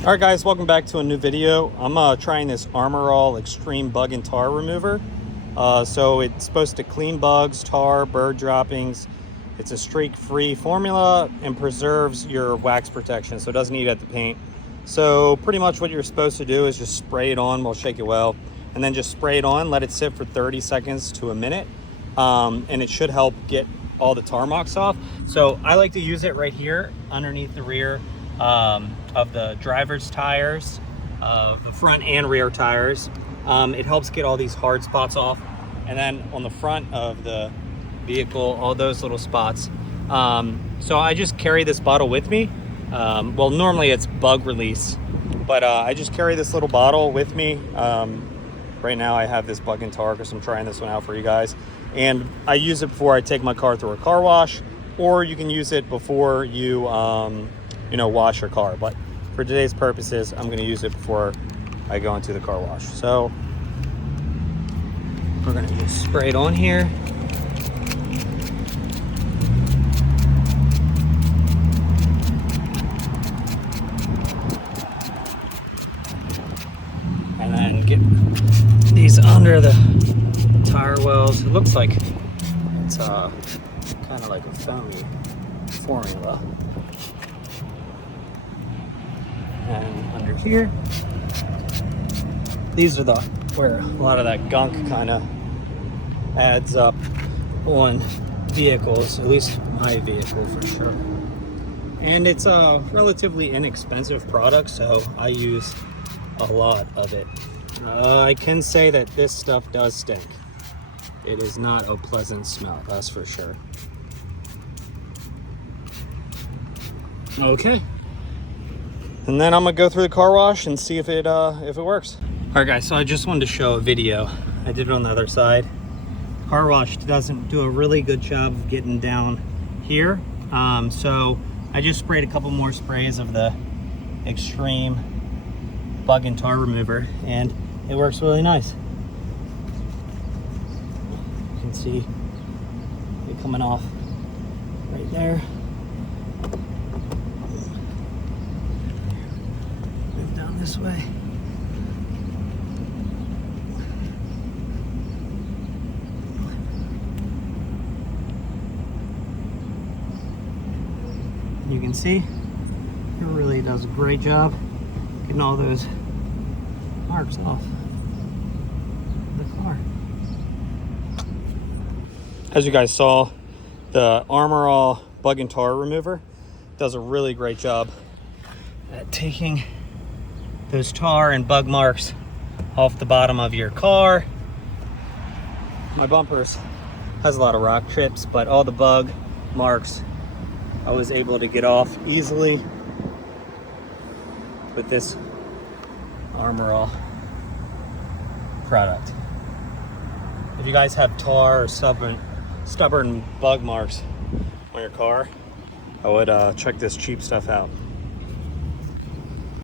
All right guys, welcome back to a new video. I'm trying this ArmorAll Extreme Bug and Tar Remover. So it's supposed to clean bugs, tar, bird droppings. It's a streak-free formula and preserves your wax protection, so it doesn't eat at the paint. So pretty much what you're supposed to do is just spray it on, we'll shake it well, and then just spray it on, let it sit for 30 seconds to a minute, and it should help get all the tar marks off. So I like to use it right here underneath the rear of the driver's tires, the front and rear tires. It helps get all these hard spots off, and then on the front of the vehicle, all those little spots. So I just carry this bottle with me. Well, normally it's bug release, but I just carry this little bottle with me. Right now I have this bug and tar because I'm trying this one out for you guys, and I use it before I take my car through a car wash, or you can use it before you wash your car. But for today's purposes, I'm going to use it before I go into the car wash. So we're going to just spray it on here. And then get these under the tire wells. It looks like it's kind of like a foamy formula. And under here, these are where a lot of that gunk kind of adds up on vehicles, at least my vehicle for sure. And it's a relatively inexpensive product, so I use a lot of it. I can say that this stuff does stink. It is not a pleasant smell, that's for sure. Okay. And then I'm gonna go through the car wash and see if it works. All right guys, so I just wanted to show a video. I did it on the other side. Car wash doesn't do a really good job of getting down here. So I just sprayed a couple more sprays of the Extreme Bug and Tar Remover, and it works really nice. You can see it coming off right there. Move down this way. You can see it really does a great job getting all those marks off the car. As you guys saw, the ArmorAll Bug and Tar Remover does a really great job at taking those tar and bug marks off the bottom of your car. My bumpers has a lot of rock chips, but all the bug marks I was able to get off easily with this ArmorAll product. If you guys have tar or stubborn bug marks on your car, I would check this cheap stuff out.